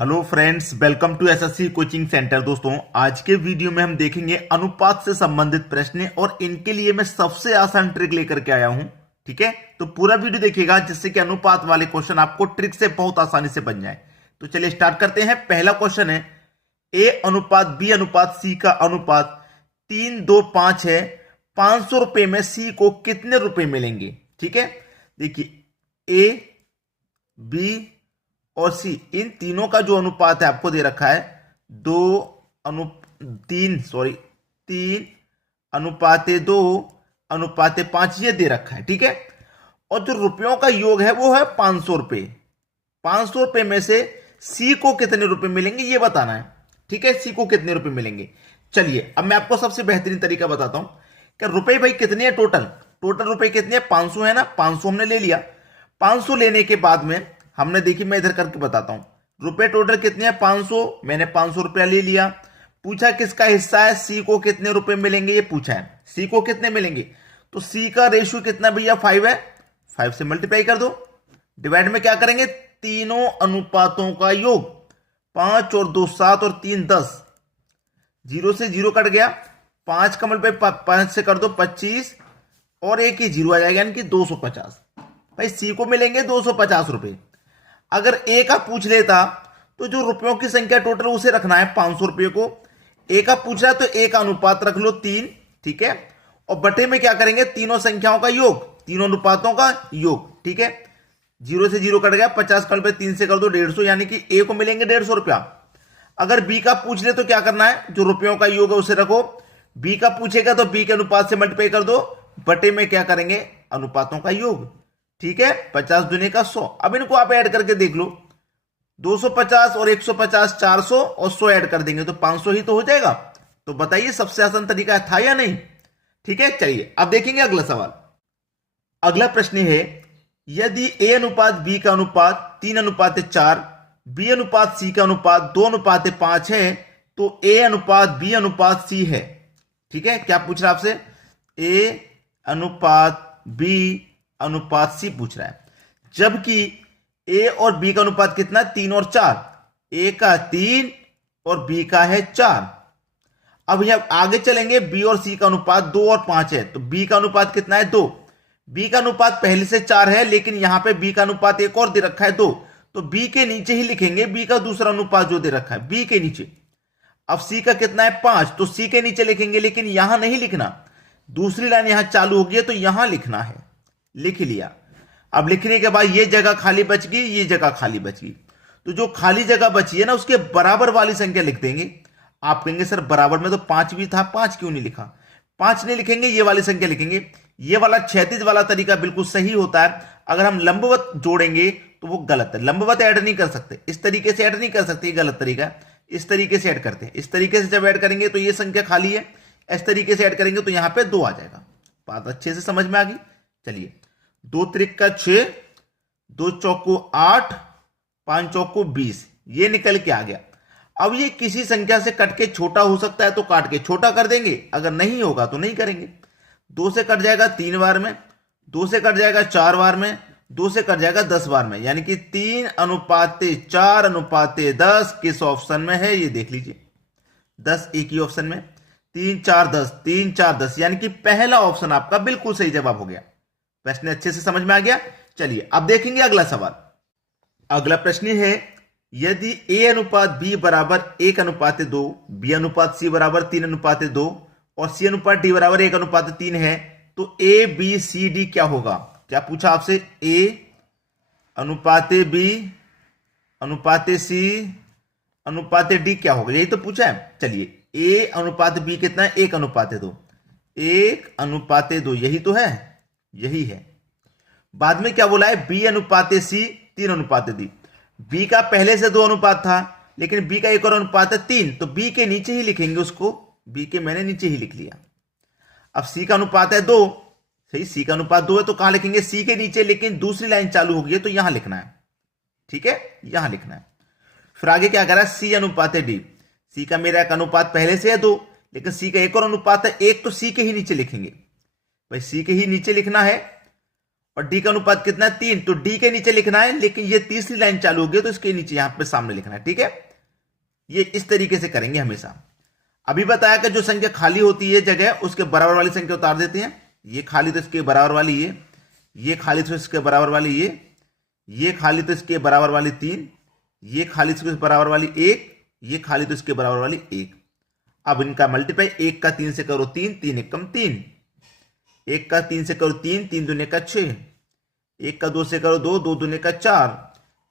Hello friends, welcome to SSC coaching centre. दोस्तों, आज के वीडियो में हम देखेंगे अनुपात से संबंधित प्रश्न और इनके लिए मैं सबसे आसान ट्रिक लेकर के आया हूं। ठीक है, तो पूरा वीडियो देखिएगा जिससे कि अनुपात वाले क्वेश्चन आपको ट्रिक से बहुत आसानी से बन जाए। तो चलिए स्टार्ट करते हैं। पहला क्वेश्चन है, ए अनुपात बी अनुपात सी का अनुपात 3:2:5 है। 500 रुपए में सी को कितने रुपए मिलेंगे? ठीक है, देखिए ए, बी और सी, इन तीनों का जो अनुपात है आपको दे रखा है 3:2:5 ये दे रखा है। ठीक है, और जो रुपयों का योग है वो है 500 रुपए। 500 रुपए में से सी को कितने रुपए मिलेंगे ये बताना है। ठीक है, सी को कितने रुपए मिलेंगे। चलिए अब मैं आपको सबसे बेहतरीन तरीका बताता हूं कि रुपए भाई कितने हैं। टोटल रुपए कितने हैं? 500 है ना। 500 हमने ले लिया। 500 लेने के बाद में हमने, देखिए मैं इधर करके बताता हूं, रुपए टोटल कितने हैं? 500। मैंने 500 रुपया ले लिया। पूछा किसका हिस्सा है, सी को कितने रुपए मिलेंगे ये पूछा है। सी को कितने मिलेंगे, तो सी का रेशियो कितना भैया? 5 है। 5 से मल्टीप्लाई कर दो। डिवाइड में क्या करेंगे? तीनों अनुपातों का योग। 5 और 2 7 और 3 10। 0 से 0 कट गया। 5 का मल्टीप्लाई 5 से कर दो 25 और एक ही 0 आ जाएगा, यानी कि 250। भाई सी को मिलेंगे 250 रुपए। अगर ए का पूछ लेता तो जो रुपयों की संख्या टोटल उसे रखना है 500 रुपये को। ए का पूछ रहा है तो ए का अनुपात रख लो 3। ठीक है, और बटे में क्या करेंगे? तीनों संख्याओं का योग, तीनों अनुपातों का योग। ठीक है, 0 से 0 कट गया। 50 का 3 से कर दो 150, यानी कि ए को मिलेंगे 150 रुपया। अगर बी का पूछ ले तो क्या करना है? जो रुपयों का योग है उसे रखो। बी का पूछेगा तो बी के अनुपात से मल्टीप्लाई कर दो। बटे में क्या करेंगे? अनुपातों का योग। ठीक है, 50 दूनी का 100। अब इनको आप ऐड करके देख लो। 250 और 150 400 और 100 ऐड कर देंगे तो 500 ही तो हो जाएगा। तो बताइए सबसे आसान तरीका था या नहीं? ठीक है, चलिए अब देखेंगे अगला सवाल। अगला प्रश्न है, यदि ए अनुपात बी का अनुपात 3:4, बी अनुपात सी का अनुपात 2:5 है तो ए अनुपात बी अनुपात सी है। ठीक है, क्या पूछ रहा है आपसे? ए अनुपात बी अनुपात सी पूछ रहा है, जबकि ए और बी का अनुपात कितना? 3 और 4। ए का 3 और बी का है 4। अब यह आगे चलेंगे, बी और सी का अनुपात 2 और 5 है तो बी का अनुपात कितना है? 2। बी का अनुपात पहले से 4 है, लेकिन यहां पे बी का अनुपात एक और दे रखा है 2, तो बी के नीचे ही लिखेंगे बी का दूसरा अनुपात जो दे रखा है बी के नीचे। अब सी का कितना है? 5, तो सी के नीचे लिखेंगे, लेकिन यहां नहीं लिखना। दूसरी लाइन यहां चालू होगी है तो यहां लिखना है। लिख लिया। अब लिखने के बाद ये जगह खाली बच गई, ये जगह खाली बच गई, तो जो खाली जगह बची है ना उसके बराबर वाली संख्या लिख देंगे। आप कहेंगे सर बराबर में तो 5 भी था, 5 क्यों नहीं लिखा? 5 नहीं लिखेंगे, ये वाली संख्या लिखेंगे। ये वाला क्षैतिज वाला तरीका बिल्कुल सही होता है। अगर हम लंबवत जोड़ेंगे तो वो गलत है। लंबवत ऐड नहीं कर सकते, इस तरीके से ऐड नहीं कर सकते, गलत तरीका है। इस तरीके से ऐड करते हैं। इस तरीके से जब ऐड करेंगे तो ये संख्या खाली है, इस तरीके से ऐड करेंगे तो यहां पे 2 आ जाएगा। बात अच्छे से समझ में आ गई। चलिए, 2 त्रिक 6, 2 चौको 8, 5 चौको 20, ये निकल के आ गया। अब ये किसी संख्या से कट के छोटा हो सकता है तो काट के छोटा कर देंगे, अगर नहीं होगा तो नहीं करेंगे। 2 से कट जाएगा 3 बार में, 2 से कट जाएगा 4 बार में, 2 से कट जाएगा 10 बार में, यानी कि 3:4:10 किस ऑप्शन में है ये देख लीजिए। 10 एक ही ऑप्शन में। 3 4 10, 3 4 10, यानी कि पहला ऑप्शन आपका बिल्कुल सही जवाब हो गया। प्रश्न अच्छे से समझ में आ गया। चलिए अब देखेंगे अगला सवाल। अगला प्रश्न है, यदि ए अनुपात बी बराबर 1:2, बी अनुपात सी बराबर 3:2 और सी अनुपात डी बराबर 1:3 है तो ए बी सी डी क्या होगा? क्या पूछा आपसे? ए अनुपात बी अनुपात सी अनुपात डी क्या होगा, यही तो पूछा है। चलिए, ए अनुपात बी कितना है? 1:2। 1:2 यही तो है, यही है। बाद में क्या बोला है? बी अनुपात सी 3:3। बी का पहले से 2 अनुपात था, लेकिन बी का एक और अनुपात है 3, तो बी के नीचे ही लिखेंगे उसको। बी के मैंने नीचे ही लिख लिया। अब सी का अनुपात है 2, सही, सी का अनुपात 2 है तो कहां लिखेंगे? सी के नीचे, लेकिन दूसरी लाइन चालू होगी तो यहां लिखना है। ठीक है, यहां लिखना है। फिर आगे क्या करा? सी अनुपात डी। सी का मेरा एक अनुपात पहले से है 2, लेकिन सी का एक और अनुपात है 1, तो सी के ही नीचे लिखेंगे। भाई सी के ही नीचे लिखना है। और डी का अनुपात कितना है 3, तो डी के नीचे लिखना है, लेकिन ये तीसरी लाइन चालू होगी तो इसके नीचे यहां पे सामने लिखना है। ठीक है, ये इस तरीके से करेंगे हमेशा। अभी बताया कि जो संख्या खाली होती है जगह, उसके बराबर वाली संख्या उतार देते हैं। ये खाली तो इसके बराबर वाली ये खाली तो इसके बराबर वाली ये खाली तो इसके बराबर वाली 3, ये खाली तो इसके बराबर वाली 1, ये खाली तो इसके बराबर वाली 1। अब इनका मल्टीप्लाई 1 का 3 से करो 3, 3 1 कम 3, 1 का 3 से करो 3, 3 दूने का 6, 1 का 2 से करो 2, 2 दूने का 4,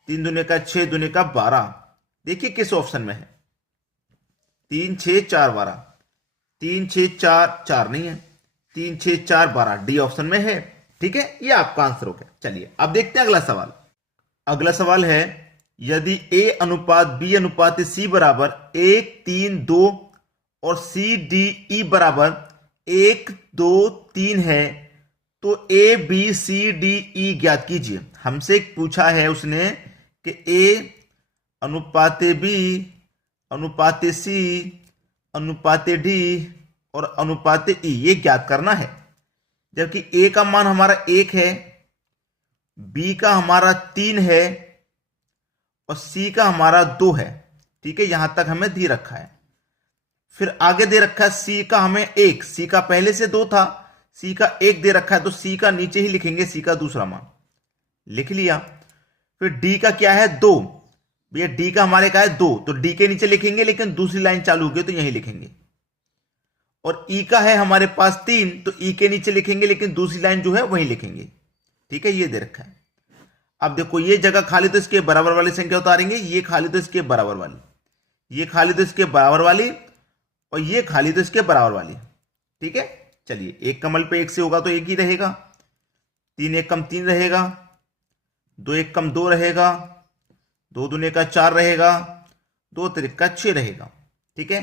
3 दूने का 6, दूने का 12। देखिए किस ऑप्शन में है, 3 6 4 12, 3 6 4 4 नहीं है, 3 6 4 12 डी ऑप्शन में है। ठीक है, ये आपका आंसर हो गया। चलिए अब देखते हैं अगला सवाल। अगला सवाल है, यदि ए अनुपात बी अनुपात सी बराबर 1 3 2 और सी डी ई बराबर 1 2 3 है, तो ए बी सी डी ई ज्ञात कीजिए। हमसे पूछा है उसने कि ए अनुपात बी अनुपात सी अनुपात डी और अनुपात ई ये ज्ञात करना है। जबकि ए का मान हमारा 1 है, बी का हमारा 3 है और सी का हमारा 2 है। ठीक है, यहां तक हमें दे रखा है। फिर आगे दे रखा है सी का हमें 1, सी का पहले से 2 था, सी का 1 दे रखा है, तो सी का नीचे ही लिखेंगे सी का दूसरा मान, लिख लिया। फिर डी का क्या है 2, भैया डी का हमारे का है 2, तो डी के नीचे लिखेंगे, लेकिन दूसरी लाइन चालू होगी तो यहीं लिखेंगे। और ई का है हमारे पास 3, तो ई के नीचे लिखेंगे, लेकिन दूसरी लाइन जो है वहीं लिखेंगे। ठीक है, ये दे रखा है। अब देखो ये जगह खाली तो इसके बराबर वाली संख्या उतारेंगे, ये खाली तो इसके बराबर वाली, ये खाली तो इसके बराबर वाली और ये खाली तो इसके बराबर वाली। ठीक है, चलिए 1 कमल पे 1 से होगा तो 1 ही रहेगा, 3 1 कम 3 रहेगा, 2 1 कम 2 रहेगा, 2 दूने का 4 रहेगा, 2 3 का 6 रहेगा। ठीक है,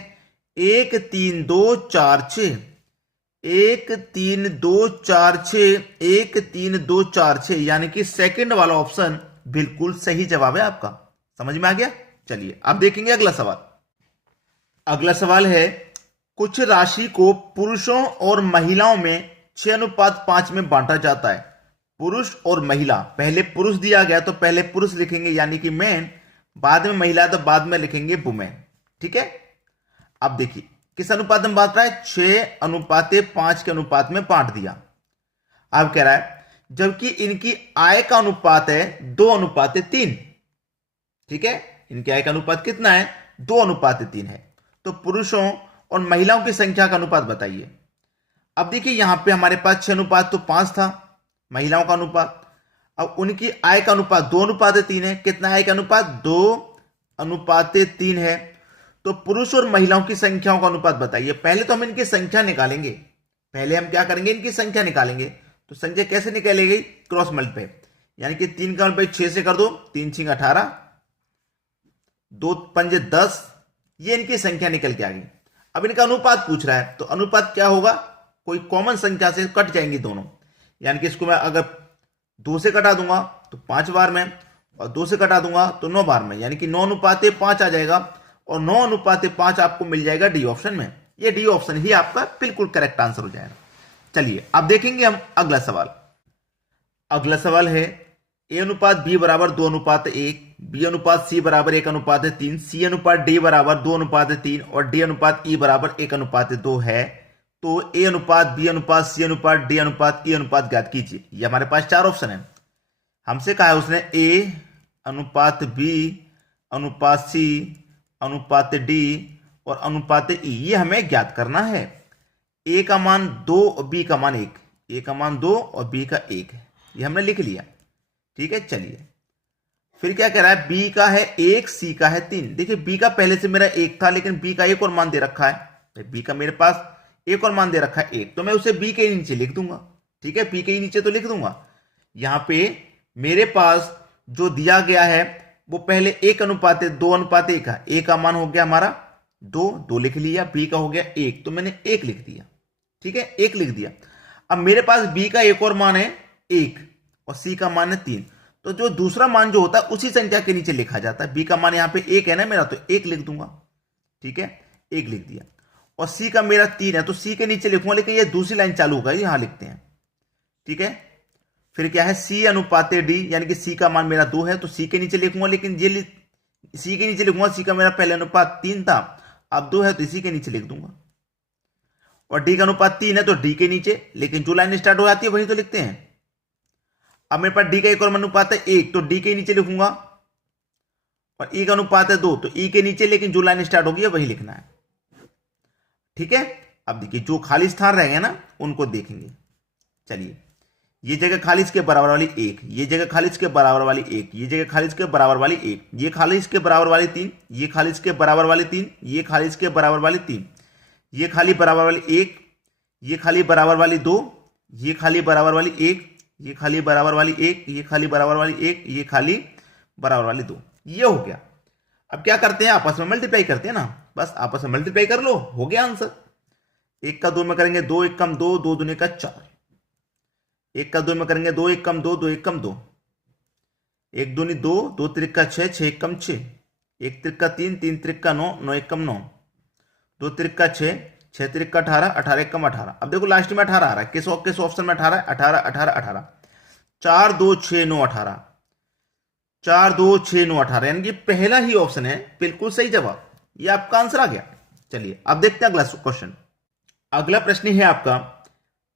1 3 2 4 6, 1 3 2 4 6, 1 3 2 4 6, यानी कि सेकंड वाला ऑप्शन बिल्कुल सही जवाब है आपका। समझ में आ गया। चलिए अब देखेंगे अगला सवाल। अगला सवाल है, कुछ राशि को पुरुषों और महिलाओं में 6:5 में बांटा जाता है। पुरुष और महिला, पहले पुरुष दिया गया तो पहले पुरुष लिखेंगे यानी कि मैन, बाद में महिला तो बाद में लिखेंगे वुमेन। ठीक है, अब देखिए किस अनुपात में बांट रहा है, 6:5 के अनुपात में बांट दिया। अब कह रहा है जबकि इनकी आय का अनुपात है 2:3। ठीक है, इनकी आय का अनुपात कितना है, 2:3 है। तो पुरुषों और महिलाओं की संख्या का अनुपात बताइए। अब देखिए यहां पे हमारे पास 6:5 था महिलाओं का अनुपात, अब उनकी आय का अनुपात 2:3 है। कितना आय का अनुपात, 2:3 है। तो पुरुष और महिलाओं की संख्याओं का अनुपात बताइए। पहले तो हम इनकी संख्या निकालेंगे, पहले हम क्या करेंगे, इनकी संख्या निकालेंगे। तो संख्या कैसे निकालेगी, क्रॉस मल्टीप्लाई, यानी कि 3 का मल्टीप्लाई 6 से कर दो, 3 6 18, 2 5 10, ये इनकी संख्या निकल के आ गई। अब इनका अनुपात पूछ रहा है, तो अनुपात क्या होगा, कोई कॉमन संख्या से कट जाएंगी दोनों, यानी कि इसको मैं अगर 2 से कटा दूंगा तो 5 बार में, और 2 से कटा दूंगा तो 9 बार में, यानी कि 9:5 आ जाएगा, और 9:5 आपको मिल जाएगा डी ऑप्शन में। ये डी ऑप्शन ही आपका बिल्कुल करेक्ट आंसर हो जाएगा। चलिए अब देखेंगे हम अगला सवाल। अगला सवाल है, ए अनुपात बी बराबर 2:1, बी अनुपात सी बराबर 1:3, सी अनुपात डी बराबर 2:3 और डी अनुपात ई बराबर 1:2 है। तो ए अनुपात बी अनुपात सी अनुपात डी अनुपात ई अनुपात ज्ञात कीजिए। ये हमारे पास 4 ऑप्शन है। हमसे कहा है उसने ए अनुपात बी अनुपात सी अनुपात डी और अनुपात ई, ये हमें ज्ञात करना है। ए का मान 2 और बी का मान 1, ए का मान 2 और बी का 1 है, ये हमने लिख लिया। ठीक है, चलिए फिर क्या कह रहा है, बी का है 1, सी का है 3। देखिए बी का पहले से मेरा 1 था, लेकिन बी का एक और मान दे रखा है, बी का मेरे पास एक और मान दे रखा है 1, तो मैं उसे बी के नीचे लिख दूंगा। ठीक है, बी के नीचे तो लिख दूंगा। यहां पे मेरे पास जो दिया गया है वो पहले 1:2:1 है। ए का मान हो गया हमारा 2 लिख लिया, बी का हो गया 1, तो मैंने 1 लिख दिया। ठीक है, 1 लिख दिया। अब मेरे पास बी का एक और मान है 1 और सी का मान है 3, तो जो दूसरा मान जो होता है उसी संख्या के नीचे लिखा जाता है। बी का मान यहां पे 1 है ना मेरा, तो 1 लिख दूंगा। ठीक है, 1 लिख दिया। और सी का मेरा 3 है, तो सी के नीचे लिखूंगा, लेकिन ये दूसरी लाइन चालू होगा, यहां लिखते हैं। ठीक है, फिर क्या है सी अनुपाते डी, यानी कि सी का मान मेरा 2 है तो सी के नीचे लिखूंगा, लेकिन सी के नीचे लिखूंगा, सी का मेरा पहले अनुपात 3 था, अब 2 है तो इसी के नीचे लिख दूंगा। और डी का अनुपात 3 है तो डी के नीचे, लेकिन जो लाइन स्टार्ट हो जाती है वही तो लिखते हैं। अब मेरे पास डी का एक और अनुपात है 1, तो डी के नीचे लिखूंगा। और ई का अनुपात है 2, तो ई के नीचे, लेकिन जो लाइन स्टार्ट होगी वही लिखना है। ठीक है, अब देखिए जो खाली स्थान रहेंगे ना उनको देखेंगे। चलिए, ये जगह खाली इसके बराबर वाली 1, ये जगह खाली इसके बराबर वाली 1, ये जगह खाली इसके बराबर वाली 1, ये खाली इसके बराबर वाली 3, ये खाली इसके बराबर वाली 3, ये खाली इसके बराबर वाली 3, ये खाली बराबर वाली 1, ये खाली बराबर वाली 2, ये खाली बराबर वाली 1, ये खाली बराबर वाली 1, ये खाली बराबर वाली 1, ये खाली बराबर वाली 2। ये हो गया। अब क्या करते हैं, आपस में मल्टीप्लाई करते हैं ना, बस आपस में मल्टीप्लाई कर लो, हो गया आंसर। 1 का 2 में करेंगे 2 1 कम 2, 2 दूनी का 4। 1 का 2 में करेंगे 2 1 कम 2, 2 1 कम 2, 1 दूनी 2, 2 त्रिक का 6, 6 1 कम 6, 1 त्रिक का 3, 3 त्रिक का 9, 9 1 कम 9, 2 त्रिक का 6, 6 त्रिक का 18, 18 1 कम 18। अब देखो लास्ट में 18 आ रहा है, किस ऑप्शन में 18 है, 18 18 18, 4 2 6 9 18, 4 2 6 9 18, यानी कि पहला ही ऑप्शन है बिल्कुल सही जवाब, ये आपका आंसर आ गया। चलिए अब देखते हैं अगला क्वेश्चन। अगला प्रश्न है आपका,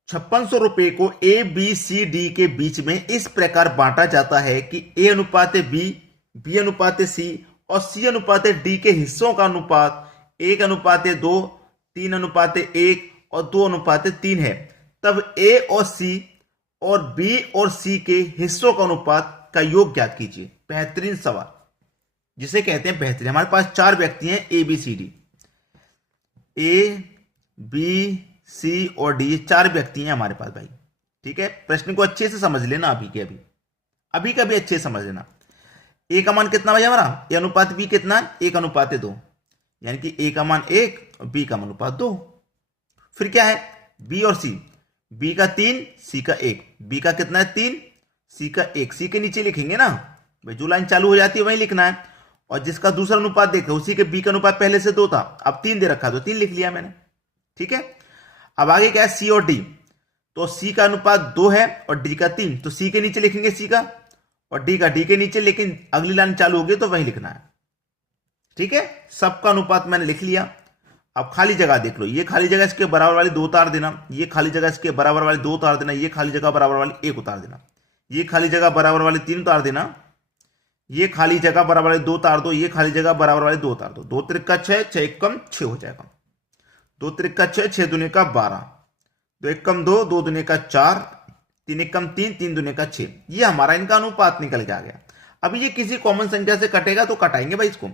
5600 रुपए को ए बी सी डी के बीच में इस प्रकार बांटा जाता है कि ए अनुपाते बी, बी अनुपाते सी और सी अनुपाते डी के हिस्सों का अनुपात 1 अनुपाते 2, 3 अनुपाते 1 और 2 अनुपाते 3 है। तब ए और सी और बी और सी के हिस्सों का अनुपात का योग ज्ञात कीजिए। बेहतरीन सवाल, जिसे कहते हैं बेहतरीन। हमारे पास 4 व्यक्ति हैं A B C D, A B C और डी, 4 व्यक्ति हैं हमारे पास भाई। ठीक है, प्रश्न को अच्छे से समझ लेना, अभी का भी अच्छे से समझ लेना। ए का मान कितना भाई हमारा, ए अनुपात बी कितना है, 1 अनुपात 2, यानी कि ए का मान 1 और बी का मान अनुपात 2। फिर क्या है बी और सी, बी का 3 सी का 1, बी का कितना है 3 सी का 1, सी के नीचे लिखेंगे ना भाई, जो लाइन चालू हो जाती है वही लिखना है। और जिसका दूसरा अनुपात देखो उसी के बी का अनुपात पहले से 2 था, अब 3 दे रखा तो 3 लिख लिया मैंने। ठीक है, अब आगे क्या है सी और डी, तो सी का अनुपात 2 है और डी का 3, तो सी के नीचे लिखेंगे सी का और डी का डी के नीचे, लेकिन अगली लाइन चालू होगी तो वही लिखना है। ठीक है, सबका अनुपात मैंने लिख लिया। अब खाली जगह देख लो, ये खाली जगह इसके बराबर वाली 2 उतार देना, ये खाली जगह इसके बराबर वाली 2 उतार देना, ये खाली जगह बराबर वाली 1 उतार देना, ये खाली जगह बराबर वाली 3 उतार देना, ये खाली जगह बराबर वाली 2 उतार दो, ये खाली जगह बराबर वाली 2 उतार दो। 2 त्रिक का 6, 6 1 कम 6 हो जाएगा। 2 त्रिक का 6, 6 दूनी का 12, 2 1 कम 2, 2 दूनी का 4, 3 1 कम 3, 3 दूनी का 6। ये हमारा इनका अनुपात निकल के आ गया। अभी ये किसी कॉमन संख्या से कटेगा तो कटाएंगे भाई इसको।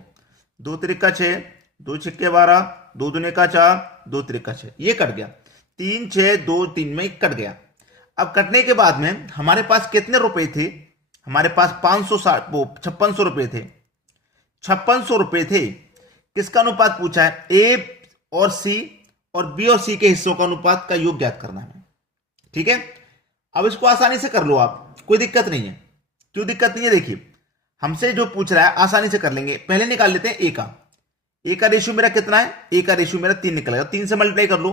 2 त्रिक का 6, 2 6 के 12, 2 दूनी का 4, 2 त्रिक का 6, ये कट गया। 3 6 2 3 में कट गया। अब कटने के बाद में हमारे पास कितने रुपए थे, हमारे पास 5600 रुपए थे। 5600 रुपए थे, किसका अनुपात पूछा है, ए और सी और बी और सी के हिस्सों का अनुपात का योग ज्ञात करना है। ठीक है, अब इसको आसानी से कर लो आप, कोई दिक्कत नहीं है। क्यों दिक्कत नहीं है, देखिए हमसे जो पूछ रहा है आसानी से कर लेंगे। पहले निकाल लेते हैं ए का रेशियो मेरा कितना है, ए का रेशियो मेरा 3 निकलेगा, 3 से मल्टीप्लाई कर लो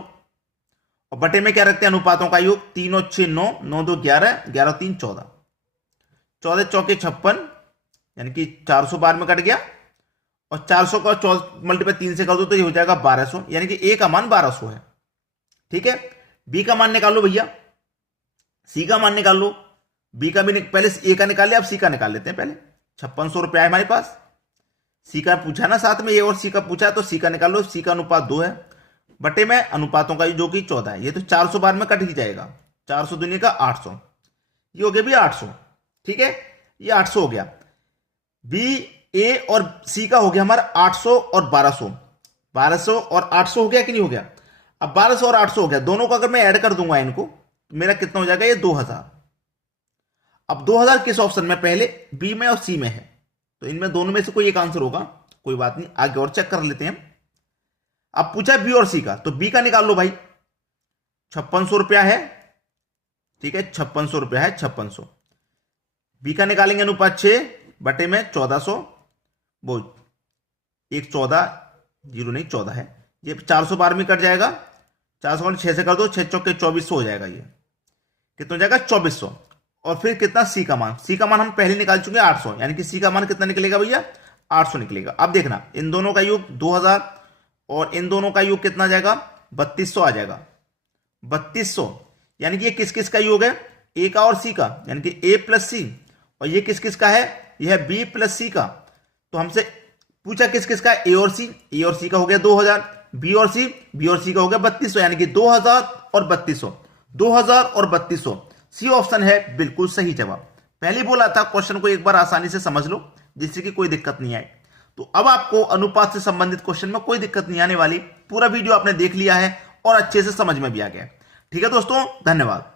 और बटे में क्या रखते हैं अनुपातों का योग, 3 और 6 9, 9 2 11, 11 3 14, 14 चौके 56, यानी कि 400 बार में कट गया और 400 का मल्टीप्लाई 3 से कर दो तो ये हो जाएगा 1200, यानी कि ए का मान 1200 है। ठीक है, बी का मान निकाल लो भैया, सी का मान निकाल लो, बी का भी पहले ए का निकाल लिया, अब सी का निकाल लेते हैं। पहले 5600 रुपया है हमारे पास, सी का पूछा ना साथ में, ए और सी का पूछा तो सी का निकाल लो, सी का अनुपात 2 है बटे में अनुपातों का जो कि 14 है, ये तो 400 बार में कट ही जाएगा, 400 दुनिया का 800, ये हो गया भी 800। ठीक है, ये 800 हो गया। बी ए और सी का हो गया हमारा 800 और 1200, 1200 और 800 हो गया कि नहीं हो गया। अब 1200 और 800 हो गया, दोनों को अगर मैं ऐड कर दूंगा इनको तो मेरा कितना हो जाएगा, ये 2000। अब 2000 किस ऑप्शन में, पहले बी में और सी में है, तो इनमें दोनों में से कोई एक आंसर होगा, कोई बात नहीं, आगे और चेक कर लेते हैं। अब पूछा बी और सी का, तो बी का निकाल लो भाई, 5600 रुपया है। ठीक है, 5600 रुपया है, 5600 बी का निकालेंगे अनुपात 6 बटे में 1400, वो 1 14 जीरो नहीं 14 है, ये 400 बार में कट जाएगा, 400 6 से कर दो, 6 चौके 2400 हो जाएगा, ये कितना हो जाएगा 2400। और फिर कितना सी का मान, सी का मान हम पहले निकाल चुके हैं 800, यानी कि सी का मान कितना निकलेगा भैया 800 निकलेगा। अब देखना इन दोनों का योग 2000 और इन दोनों का योग कितना आ जाएगा 3200 आ जाएगा। 3200 यानी कि ये किस किस का योग है, ए का और सी का, यानी कि ए प्लस सी, और ये किस किस का है, ये है बी प्लस सी का। तो हमसे पूछा किस किस का, ए और सी, ए और सी का हो गया 2000, बी और सी, बी और सी का हो गया 3200, यानी कि 2000 और 3200, 2000 और 3200, सी ऑप्शन है बिल्कुल सही जवाब। पहले बोला था क्वेश्चन को एक बार आसानी से समझ लो जिससे कि कोई दिक्कत नहीं आए। तो अब आपको अनुपात से संबंधित क्वेश्चन में कोई दिक्कत नहीं आने वाली, पूरा वीडियो आपने देख लिया है और अच्छे से समझ में भी आ गया। ठीक है दोस्तों, धन्यवाद।